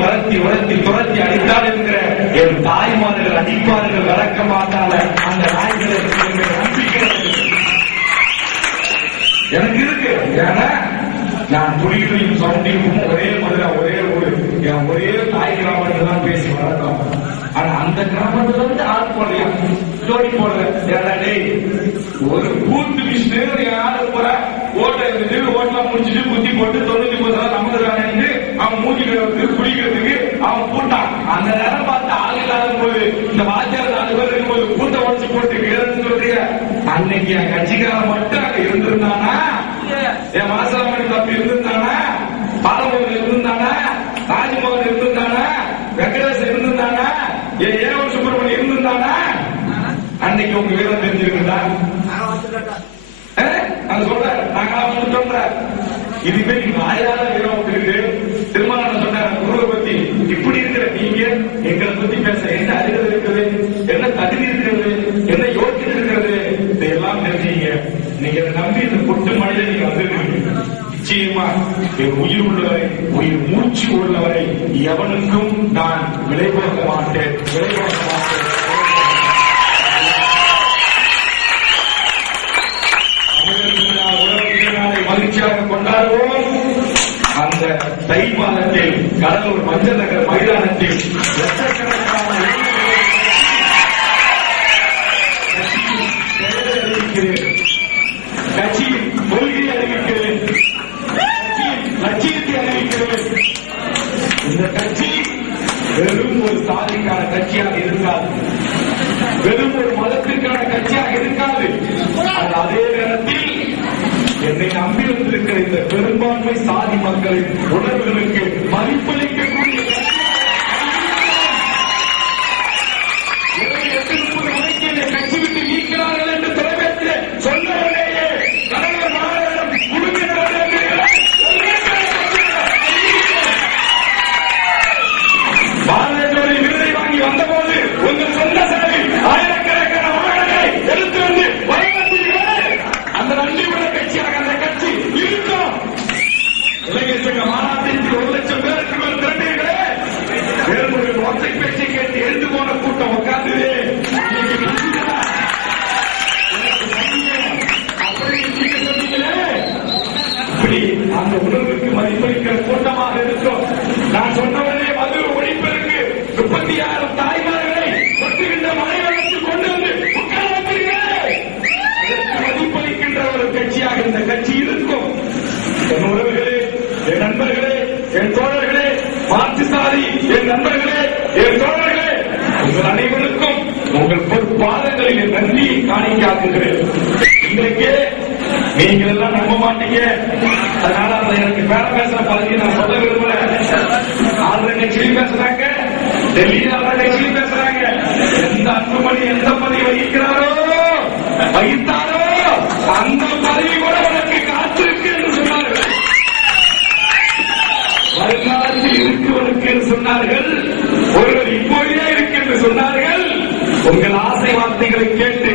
வளர்த்தி வளர்த்தி துரத்தி அடித்தால் என்கிற என் தாய்மார்கள் அடிப்பார்கள் வளர்க்க மாட்டால அந்த நாய்களை நம்பிக்கை எனக்கு இருக்கு. ஏன்னா நான் துணிகளையும் சவுண்டையும் ஒரே மதுரை ஒரே ஊரு ஒரே தாய் கிராமத்துல தான் பேசி வளர்க்கோம். ஆனா அந்த கிராமத்துல வந்து ஆள் போடலையா ஜோடி போடுற ஒரு பூத்து மிஷினு யாரு போற ஓட்ட இருந்துட்டு ஓட்டலாம் முடிச்சுட்டு குத்தி போட்டு 99 நமக்கு வேணும்னு அவன் மூஞ்சிக்கிறதுக்கு குடிக்கிறதுக்கு அவன் கூட்டான். அந்த நேரம் பார்த்து ஆள் இல்லாத போது இந்த வாத்தியார் 4 பேர் இருக்கும்போது கூட்ட உடச்சு போட்டு வீரன்னு சொல்றீங்க. அன்னைக்கு என் கட்சிக்காரன் மட்டும் அங்க இருந்திருந்தானா, என் மாசலாமணி தப்பி இருந்திருந்தானா, பாலமோகன் இருந்திருந்தானா, ராஜ்மோகன் இருந்திருந்தானா, வெங்கடேசன் இருந்திருந்தானா, ஏவன் சுப்பிரமணியம் இருந்திருந்தானா, அன்னைக்கு உங்க வீரம் தெரிஞ்சிருக்குதா? அது சொல்ற நாங்க சொல்ற இதுவே நீங்க ஆயிரம் வீரம் இருக்கு. திருமணம் சொன்ன குருவை பத்தி இப்படி இருக்கிற நீங்க எங்களை பத்தி பேச என்ன அறிவு இருக்கிறது, என்ன தகுதி இருக்கிறது, என்ன யோக்கியம் இருக்கிறது, இதையெல்லாம் தெரிஞ்சீங்க. நீங்க நம்பி இந்த பொட்டு மழையில நீங்க வந்துருக்கீங்க. நிச்சயமா என் உயிர் உள்ளவரை உயிர் மூச்சு உள்ளவரை எவனுக்கும் நான் விலை போக மாட்டேன், விலை போக மாட்டேன். மகிழ்ச்சியாக கொண்டாடுவோம். அந்த தை மாதத்தில் கடலூர் மஞ்சள் நகர் மைதானத்தில் லட்சக்கணக்கான கட்சியின் கொள்கையை அறிவிக்கிறேன், லட்சியத்தை அறிவிக்கிறேன். இந்த கட்சி வெறும் ஒரு சாதிக்கான கட்சியாக இருக்காது, வெறும் ஒரு மதத்திற்கான கட்சியாக இருக்காது. அதே நேரத்தில் என்னை நம்பி வந்திருக்கிற இந்த பெரும்பான்மை சாதி மக்களின் உணர்வுகளுக்கு மதிப்பளிக்கக்கூடிய 28-30 மணிக்கு என்னை கட்சி விட்டு நீக்கிறார்கள் என்று தலைமையில் சொன்னவர்களேயே கடலூர் மாநகரம் பாரதேஸ்வரி விருதை வாங்கி வந்தபோது உங்கள் சொந்த செலவில் ஆயிரக்கணக்கான வாகனங்களை எடுத்து வந்து பயன்படுத்துகிறேன். அந்த நன்றி உள்ள கட்சியாக அந்த கட்சி இருக்கும். இளைஞர் சங்க மாநாட்டிற்கு 1 லட்சம் பேருக்கு மேல் திரண்டீர்களே, வேறுபொருள் ஒற்றை பேச்சை கேட்டு எழுந்து போன கூட்டம் உட்கார்ந்து இப்படி அந்த உணர்வுக்கு மதிப்பளிக்கிற கூட்டமாக இருக்கும். நான் சொன்னவரே மது ஒழிப்பிற்கு 36 தாய்மார்களை கொட்டுகின்ற மலைவளத்து கொண்டு வந்து உட்கார வைக்கிறீர்களே, மதிப்பளிக்கின்ற ஒரு கட்சியாக இந்த கட்சி இருக்கும். என் உறவுகளே, என் நண்பர்களே, என் தோழர்களே, மாற்று சாதி என் நண்பர்களே, என் தோழர்களே, உங்கள் அனைவருக்கும் உங்கள் பொற்பாதங்களில் என் நன்றியை காணிக்காக்குகிறேன். இன்றைக்கு நீங்கள் எல்லாம் நம்ப மாட்டீங்க. அதனால அந்த எனக்கு பேர பேசுற பகுதியை நான் சொல்ல விரும்பல. 6 கட்சியிலும் பேசுறாங்க, டெல்லியில் 6 கட்சியிலும் பேசுறாங்க. எந்த அன்புமணி எந்த பதவி வகிக்கிறாரோ வகித்தாரோ அந்த பதவி கூட உனக்கு காத்திருக்கு என்று சொன்னார்கள். வருங்காலத்தில் இருக்கிறவனுக்கு என்று சொன்னார்கள். ஒருவர் இப்போதே இருக்கு என்று சொன்னார்கள். உங்கள் ஆசை வார்த்தைகளை கேட்டு